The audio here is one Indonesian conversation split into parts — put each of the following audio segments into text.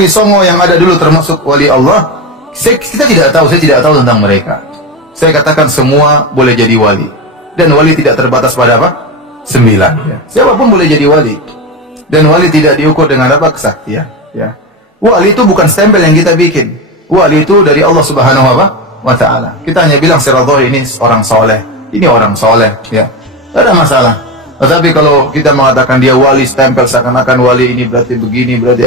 wali songo yang ada dulu termasuk wali Allah, kita tidak tahu, saya tidak tahu tentang mereka. Saya katakan semua boleh jadi wali. Dan wali tidak terbatas pada apa? 9. Ya. Siapapun boleh jadi wali. Dan wali tidak diukur dengan apa? Kesaktian. Ya. Wali itu bukan stempel yang kita bikin. Wali itu dari Allah Subhanahu wa Ta'ala. Kita hanya bilang secara zahir ini orang soleh. Ini orang soleh. Ya. Tidak ada masalah. Tetapi kalau kita mengatakan dia wali, stempel seakan-akan wali ini berarti begini, berarti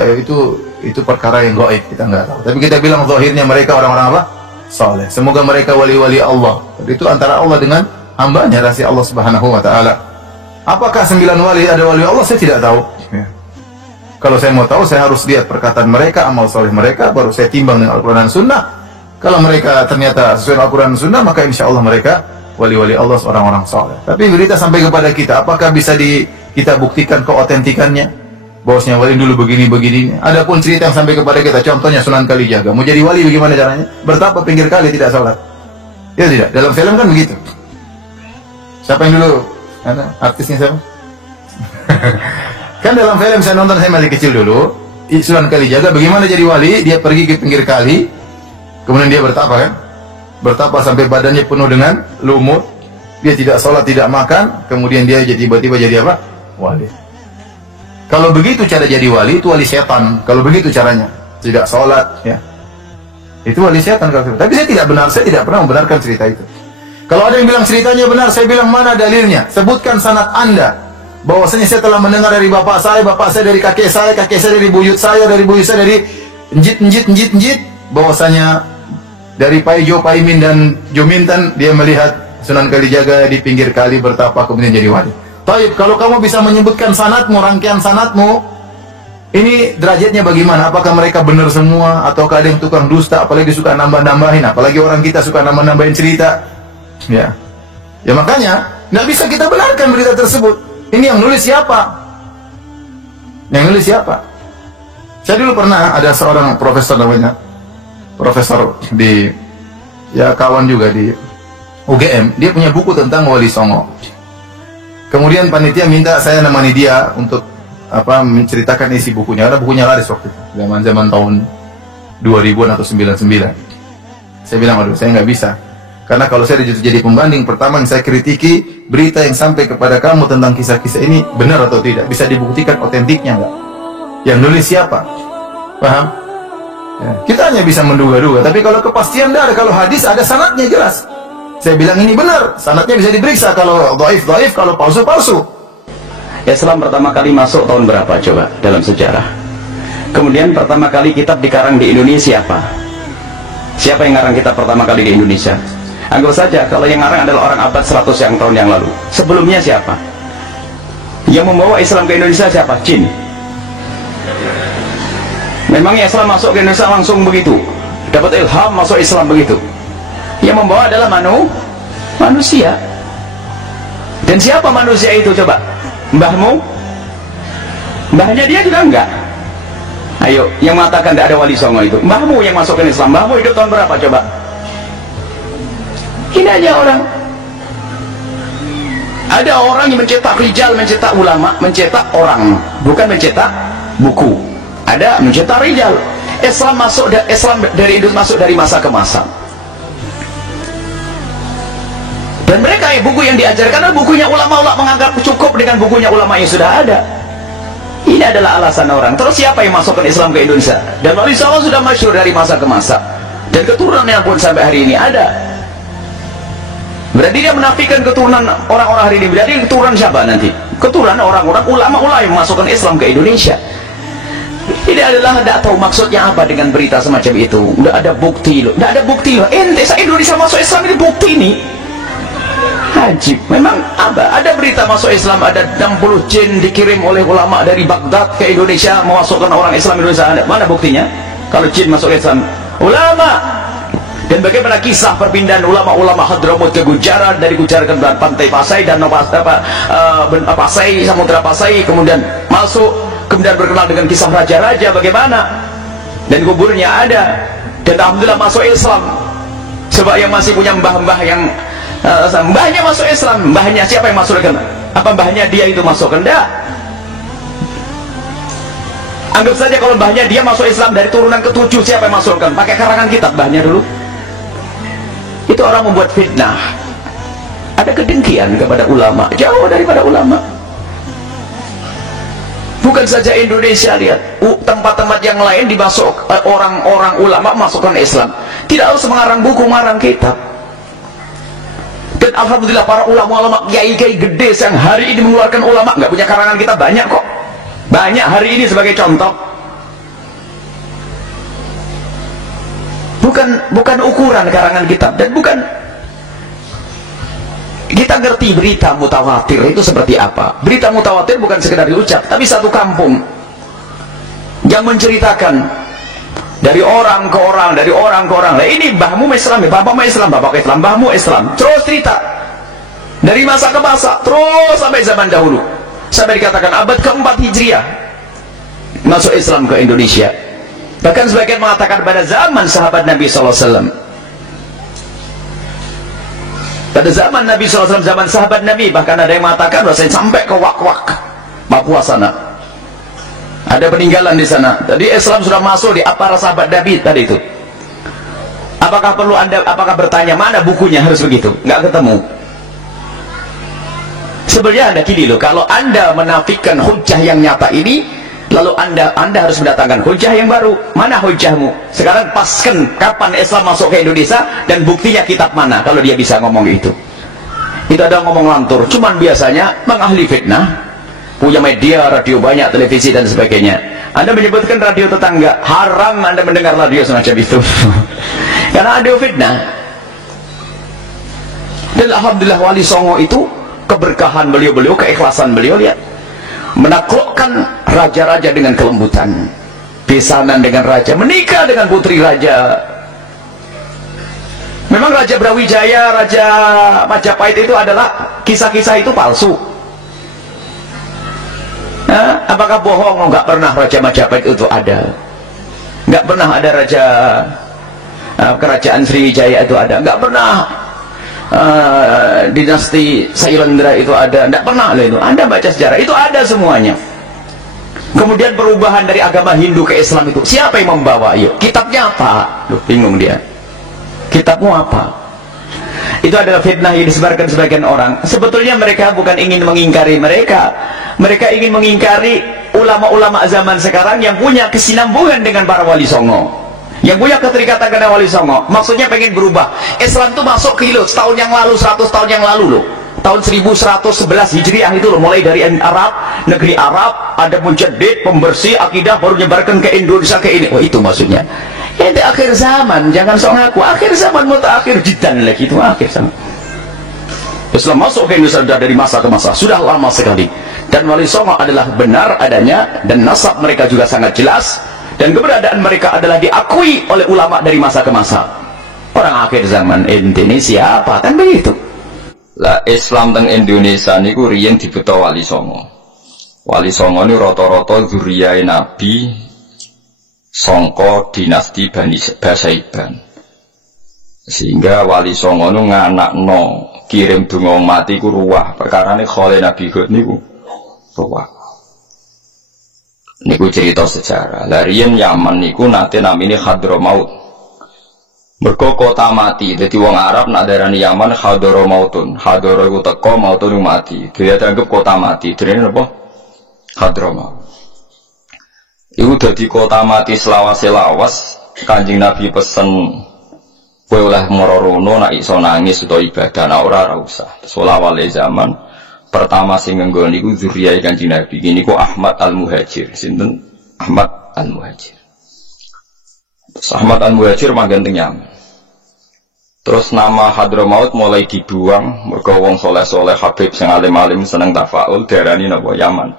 itu perkara yang gaib, kita nggak tahu. Tapi kita bilang zahirnya mereka orang-orang apa? Saleh. Semoga mereka wali-wali Allah. Itu antara Allah dengan hambanya, rahasia Allah Subhanahu wa Ta'ala. Apakah 9 wali ada wali Allah? Saya tidak tahu. Ya. Kalau saya mau tahu, saya harus lihat perkataan mereka, amal soleh mereka, baru saya timbang dengan Al-Quran dan Sunnah. Kalau mereka ternyata sesuai Al-Quran dan Sunnah, maka insya Allah mereka wali-wali Allah, orang-orang soleh. Tapi berita sampai kepada kita, apakah bisa kita buktikan keotentikannya? Bahwasanya wali dulu begini-begini. Adapun cerita yang sampai kepada kita, contohnya Sunan Kalijaga. Mau jadi wali bagaimana caranya? Bertapa pinggir kali tidak salat. Ya tidak. Dalam film kan begitu. Siapa yang dulu? Artisnya siapa? Kan dalam film saya nonton, saya masih kecil dulu. Sunan Kalijaga bagaimana jadi wali? Dia pergi ke pinggir kali, kemudian dia bertapa kan? Bertapa sampai badannya penuh dengan lumut. Dia tidak salat, tidak makan. Kemudian dia tiba-tiba jadi apa? Wali. Kalau begitu cara jadi wali, itu wali setan. Kalau begitu caranya, tidak sholat, ya, itu wali setan. Tapi saya tidak pernah membenarkan cerita itu. Kalau ada yang bilang ceritanya benar, saya bilang mana dalilnya? Sebutkan sanad Anda, bahwasanya saya telah mendengar dari bapak saya dari kakek saya dari buyut saya dari njit, bahwasanya dari Paijo, Paimin dan Jomintan dia melihat Sunan Kalijaga di pinggir kali bertapa kemudian jadi wali. Taib, kalau kamu bisa menyebutkan sanadmu, rangkaian sanadmu, ini derajatnya bagaimana? Apakah mereka benar semua? Ataukah ada yang tukang dusta? Apalagi suka nambah-nambahin? Apalagi orang kita suka nambah-nambahin cerita? Ya, ya makanya nggak bisa kita benarkan berita tersebut. Ini yang nulis siapa? Yang nulis siapa? Saya dulu pernah ada seorang profesor namanya, profesor di, ya kawan juga di UGM. Dia punya buku tentang Wali Songo. Kemudian panitia minta saya nemani dia untuk menceritakan isi bukunya. Karena bukunya laris waktu itu, zaman tahun 2000-an atau 99. Saya bilang, aduh, saya nggak bisa. Karena kalau saya jadi pembanding, pertama yang saya kritiki berita yang sampai kepada kamu tentang kisah-kisah ini benar atau tidak, bisa dibuktikan otentiknya nggak? Yang nulis siapa? Paham? Ya. Kita hanya bisa menduga-duga. Tapi kalau kepastian tidak ada. Kalau hadis ada sanadnya jelas. Saya bilang ini benar, sanadnya bisa diperiksa. Kalau dhaif, kalau palsu. Islam pertama kali masuk tahun berapa coba dalam sejarah? Kemudian pertama kali kitab dikarang di Indonesia apa? Siapa yang ngarang kitab pertama kali di Indonesia? Anggap saja kalau yang ngarang adalah orang abad 100 tahun yang lalu. Sebelumnya siapa? Yang membawa Islam ke Indonesia siapa? Jin. Memangnya Islam masuk ke Indonesia langsung begitu? Dapat ilham masuk Islam begitu? Yang membawa adalah manusia. Dan siapa manusia itu coba? Mbahmu? Mbahnya dia juga enggak. Ayo, yang mengatakan tidak ada Wali Songo itu, mbahmu yang masukkan Islam. Mbahmu hidup tahun berapa coba? Ini aja orang. Ada orang yang mencetak rijal, mencetak ulama, mencetak orang, bukan mencetak buku. Ada mencetak rijal. Islam dari Indonesia masuk dari masa ke masa. Dan mereka buku yang diajarkan adalah bukunya ulama-ulama, menganggap cukup dengan bukunya ulama yang sudah ada. Ini adalah alasan orang. Terus siapa yang masukkan Islam ke Indonesia? Dan Wali Songo sudah masyhur dari masa ke masa. Dan keturunannya pun sampai hari ini ada. Berarti dia menafikan keturunan orang-orang hari ini. Berarti keturunan siapa nanti? Keturunan orang-orang ulama-ulama yang masukkan Islam ke Indonesia. Ini adalah tidak tahu maksudnya apa dengan berita semacam itu. Tidak ada bukti loh. Tidak ada bukti loh. Ente Indonesia masuk Islam ini bukti nih. Ajib. Memang ada berita masuk Islam, ada 60 jin dikirim oleh ulama dari Baghdad ke Indonesia memasukkan orang Islam Indonesia. Mana buktinya? Kalau jin masuk Islam, ulama. Dan bagaimana kisah perpindahan ulama-ulama Hadramut ke Gujarat, dari Gujarat ke pantai Pasai dan Pasai, Samudra Pasai, kemudian masuk, kemudian berkenal dengan kisah raja-raja bagaimana, dan kuburnya ada, dan alhamdulillah masuk Islam. Sebab yang masih punya mbah-mbah yang mbahnya masuk Islam, mbahnya siapa yang masuk ke? Apa mbahnya dia itu masuk ke? Enggak. Anggap saja kalau mbahnya dia masuk Islam dari turunan ke-7, siapa yang masukkan? Pakai karangan kitab mbahnya dulu. Itu orang membuat fitnah. Ada kedengkian kepada ulama, jauh daripada ulama. Bukan saja Indonesia, lihat tempat-tempat yang lain dimasuk orang-orang ulama masukkan Islam. Tidak harus mengarang buku, mengarang kitab. Dan alhamdulillah para ulama-ulama kiai-kiai gede yang hari ini mengeluarkan ulama nggak punya karangan kitab banyak kok. Banyak hari ini sebagai contoh. Bukan ukuran karangan kitab, dan bukan kita ngerti berita mutawatir itu seperti apa. Berita mutawatir bukan sekedar diucap, tapi satu kampung yang menceritakan dari orang ke orang, dari orang ke orang. Nah, ini mbahmu Islam, bapakmu Islam, bapakmu Islam, mbahmu Islam. Terus cerita dari masa ke masa, terus sampai zaman dahulu, sampai dikatakan abad ke-4 Hijriah masuk Islam ke Indonesia. Bahkan sebagian mengatakan pada zaman sahabat Nabi SAW. Pada zaman Nabi SAW, zaman sahabat Nabi, bahkan ada yang mengatakan bahwasanya sampai ke Wak-Wak, Papua sana. Ada peninggalan di sana. Jadi Islam sudah masuk di para sahabat Nabi tadi itu. Apakah bertanya mana bukunya, harus begitu? Nggak ketemu. Sebenarnya Anda gini loh, kalau Anda menafikan hujah yang nyata ini, lalu anda harus mendatangkan hujah yang baru. Mana hujahmu? Sekarang paskan kapan Islam masuk ke Indonesia dan buktinya kitab mana, kalau dia bisa ngomong itu. Itu ada ngomong lantur, cuman biasanya mengahli fitnah, punya media, radio banyak, televisi dan sebagainya. Anda menyebutkan radio tetangga, haram Anda mendengar radio semacam itu. Karena ada fitnah. Dan alhamdulillah Wali Songo itu keberkahan beliau, keikhlasan beliau, lihat, menaklukkan raja-raja dengan kelembutan, besanan dengan raja, menikah dengan putri raja. Memang Raja Brawijaya, Raja Majapahit itu adalah kisah-kisah itu palsu. Nah, apakah bohong? Nggak pernah Raja Majapahit itu ada. Nggak pernah ada Raja Kerajaan Sriwijaya itu ada. Nggak pernah dinasti Sailendra itu ada. Nggak pernah loh itu. Anda baca sejarah itu ada semuanya. Kemudian perubahan dari agama Hindu ke Islam itu siapa yang membawa? Yuk, kitabnya apa? Loh, bingung dia. Kitabmu apa? Itu adalah fitnah yang disebarkan sebagian orang. Sebetulnya mereka bukan ingin mengingkari mereka. Mereka ingin mengingkari ulama-ulama zaman sekarang yang punya kesinambungan dengan para Wali Songo, yang punya keterikatan dengan Wali Songo. Maksudnya pengen berubah. Islam itu masuk ke Hilo setahun yang lalu, 100 tahun yang lalu loh. Tahun 1111 Hijriah itu loh, mulai dari Arab, negeri Arab, ada mujaddid, pembersih akidah, baru menyebarkan ke Indonesia, ke ini. Oh, itu maksudnya. Itu akhir zaman, jangan sok ngaku. Akhir zaman mutakhir jidan lagi, itu akhir zaman. Islam masuk ke Indonesia sudah dari masa ke masa, sudah lama sekali. Dan Wali Songo adalah benar adanya, dan nasab mereka juga sangat jelas, dan keberadaan mereka adalah diakui oleh ulama dari masa ke masa. Orang akhir zaman ini siapa? Kan begitu. Lah Islam teng Indonesia niku riyen dibeto Wali Songo. Wali Songo ini rata-rata zuriyae Nabi sangka dinasti Bani Basaiban. Sehingga Wali Songo nu nganakno kirim donga mati ku ruwah. Perkarane khole Nabi Hud niku ruwah. Niku cerita sejarah. Lah riyen Yaman niku nate namine Hadramaut. Mergo kota mati, jadi wong Arab nak darani Yaman Hadoro mautun. Hadoro iku teko, mautun mati. Dia dianggap kota mati. Derene napa? Hadramaut. Iku dadi kota mati selawas-selawas. Kanjeng Nabi pesen kowe oleh mara rono nek iso nangis utawa ibadah, nek ora usah. Selawale zaman pertama sing ngenggo niku zuriyae Kanjeng Nabi. Niku Ahmad Al-Muhajir. Sinten? Ahmad Al-Muhajir. Ahmad Al-Muhajir manggen teng Yaman. Terus nama Hadramaut mulai dibuang mergo wong soleh-soleh Habib sing alim-alim seneng tafaul darani napa Yaman.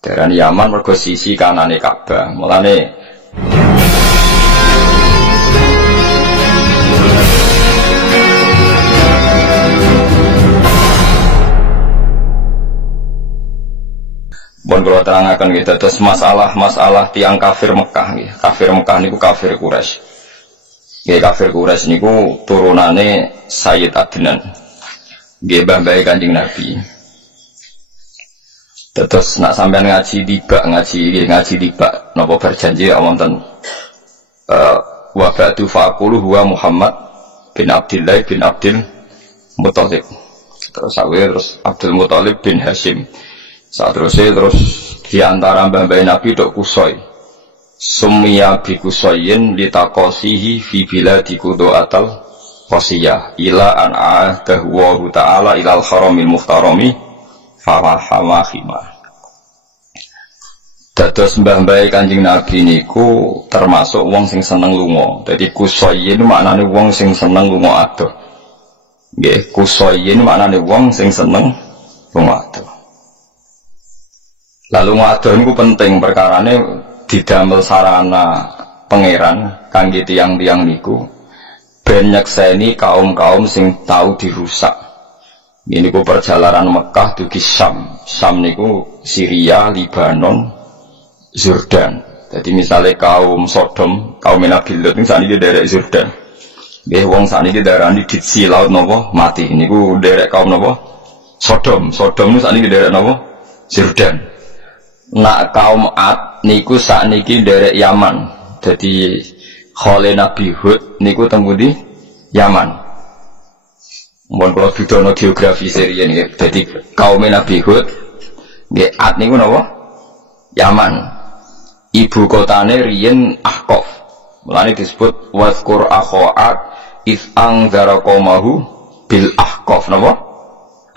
Darani Yaman mergo sisi kanane Ka'bah. Mulane bon kula terangaken gitu. Terus masalah tiang kafir Mekah nggih. Kafir Mekah niku kafir Quraisy. Nggih kafir Quraisy niku turunane Sayyid Adnan. Nggih mbah-mbah Kanjeng Nabi. Terus nak sampean ngaji tiba napa berjanji wonten wa ba'du faqulu huwa Muhammad bin Abdullah bin Abdul Muthalib. Terus Abdul Muthalib bin Hashim. Terus di antara mbah-mbah Nabi tok Kusoi. Summiya bi Kusoyin litaqasihi fi biladi Qudu'atal Qasiyah ila an a'adahu wa ta'ala ilal haramil muhtarami fawahawahima. Dados mbah-mbah Kanjeng Nabi niku termasuk wong sing seneng lunga. Dadi Kusoyin maknane wong sing seneng lunga adoh. Nggih, Kusoyin maknane wong sing seneng lunga adoh. Lalu ngadoh niku penting perkarane didamel sarana pangeran kangge tiyang-tiyang niku ben nyekseni kaum-kaum sing tau dirusak. Ini ku perjalanan Mekah dugi Syam. Syam niku Syria, Libanon, Jordan. Jadi misalnya kaum Sodom, kaum Nabi Lot niku sakniki derek Jordan. Nggih wong sakniki darani ditsi laut napa mati. Niku derek kaum napa? Sodom. Sodom niku sakniki derek napa? Jordan. Nak kaum Ad niku sakniki derek Yaman. Jadi khole Nabi Hud niku teng pundi? Yaman. Mun kula bidono geografi serian nggih. Jadi kaum Nabi Hud nggih Ad niku napa? Yaman. Ibu kotane riyen Ahqaf. Mulane disebut wazkur akhoat if angzara qaumahu bil Ahqaf napa?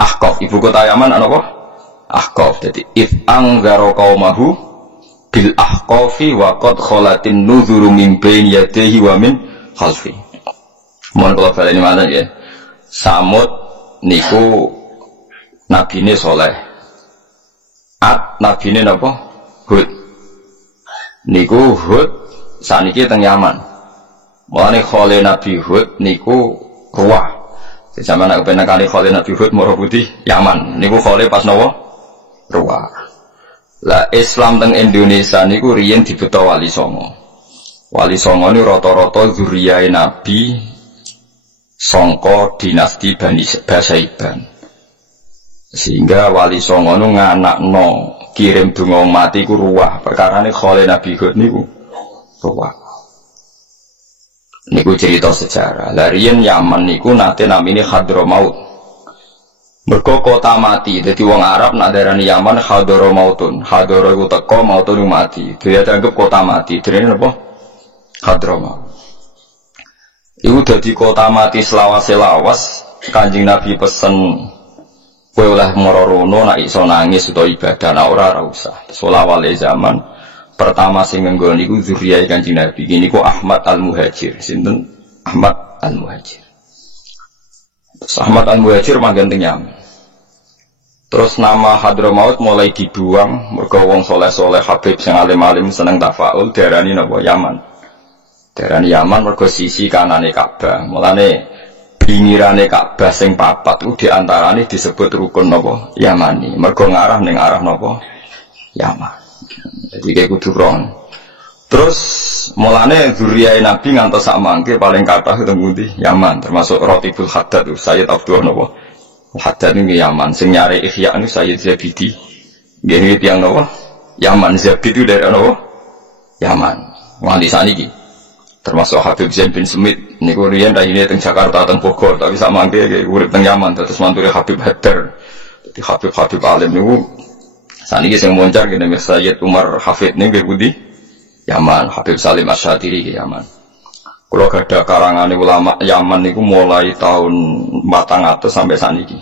Ahqaf ibu kota Yaman napa? Ahqaf. Jadi if angzara qaumahu bil ahqafi wa qad khalatin nuzuru min bain yadayhi wa min khalfi. Mohon kula baleni malih ya. Samud niku nabine Saleh. Ad nabine napa? Hud. Niku Hud saniki teng Yaman. Mulane khole Nabi Hud niku Ruwah. Zaman nek ben kali khole Nabi Hud moro putih Yaman. Niku khole pas napa? Ruwah. Lah Islam teng Indonesia niku riyen dibeto Wali Songo. Wali Songo niku rata-rata zuriyae Nabi sangka dinasti Bani Basaiban. Sehingga Wali Songo niku nganakno kirim donga mati ku Ruwah. Perkarane khole Nabi Hud niku Ruwah. Niku cerita sejarah. Lah riyen Yaman niku nate namine Hadramaut. Mergo kota mati, jadi wong Arab nak darani Yaman Hadoro mautun. Hadoro iku teko mautun mati. Dia dianggap kota mati. Jenenge napa? Hadramaut. Iku dadi kota mati selawas-selawas. Kanjeng Nabi pesen kowe oleh mara rono nek iso nangis utawa ibadah nek ora usah. Solawale zaman pertama sing nggon niku zuriyae Kanjeng Nabi. Niku Ahmad Al-Muhajir. Sinten? Ahmad Al-Muhajir. Ahmad Al-Muhajir manggen teng Yaman. Terus nama Hadramaut mulai dibuang mergo wong soleh-soleh Habib sing alim-alim seneng tafaul darani napa Yaman. Darani Yaman mergo sisi kanane Ka'bah. Mulane pingirane Ka'bah sing papat ku diantarane disebut rukun napa Yamani. Mergo ngarah ning arah napa Yaman. Jadi kayak kudu ron. Terus mulane zuriyae Nabi ngantos sak mangke paling kathah teng pundi Yaman, termasuk Rotibul Haddad Sayyid Abdullah napa Haddad ini Yaman, sing nyari Ihya ini Sayyid Zabidi. Nggih tiyang napa? Yaman Zabid itu dari napa? Yaman. Wali saniki. Termasuk Habib Zain bin Smith niku riyen raine teng Jakarta teng Bogor, tapi sak mangke urip teng Yaman terus mantune Habib Haddar. Dadi Habib alim niku saniki sing moncar kene Sayyid Umar Hafid niku pundi? Yaman, Habib Salim Asy-Syatiri ke Yaman. Kalau ada karangan ulama Yaman niku mulai tahun 400 sampai saniki.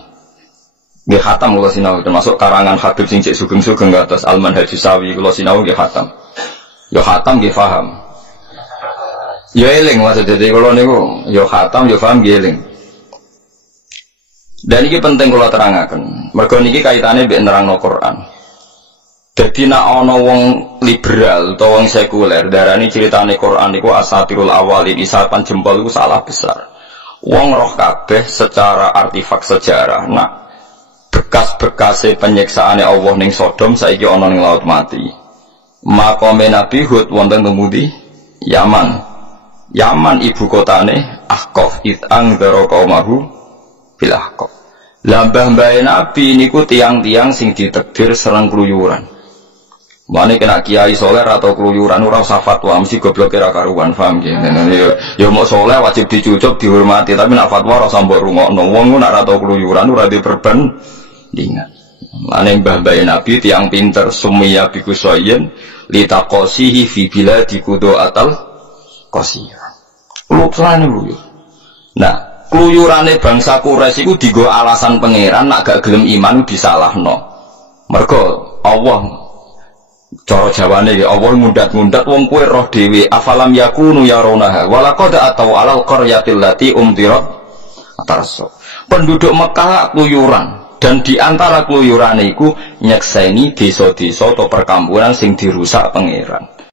Nggih khatam kula sinau termasuk karangan Habib sing cek sugeng-sugeng kados Al-Manhajus Sawi kula sinau nggih khatam. Ya khatam nggih paham. Ya eling maksud dadi kula niku ya khatam ya paham nggih eling. Dan ini penting kula terangaken. Mergo niki kaitane mbek nerangno Quran. Jadi nak ana wong liberal atau wong sekuler darani ceritane Quran niku asatirul awalin isapan jempol iku salah besar. Wong roh kabeh secara artefak sejarah. Nak bekas-bekase penyiksaane Allah ning Sodom saiki ana ning laut mati. Makome Nabi Hud wonten temudi Yaman. Yaman ibu kotane Ahqaf it angdara qaumahu bil Ahqaf. Mbah-mbah Nabi niku tiang-tiang sing ditakdir serang keluyuran. Mane kena kiai soleh atau keluyuran ora usah fatwa, mesti goblok kira karuan, paham nggih. Ya mau soleh wajib dicucuk, dihormati, tapi nak fatwa ora usah mbok rungokno. Wong nak ora tau keluyuran ora diperbandingan. Mane mbah-mbah Nabi tiang pinter summiya bi kusayyin litaqasihi fi biladi qudu'atal qasiyah. Lutane lho. Nah, keluyurane bangsa Quraisy iku dienggo alasan pangeran nak gak gelem iman disalahno. Mergo Allah cara jawane ya Allah mundat-mundat wong kowe roh dhewe afalam yakunu yarunaha walaqad atau alal qaryatil lati umtirat atarso. Penduduk Mekah keluyuran dan di antara keluyurane iku nyekseni desa-desa atau perkampungan sing dirusak pangeran.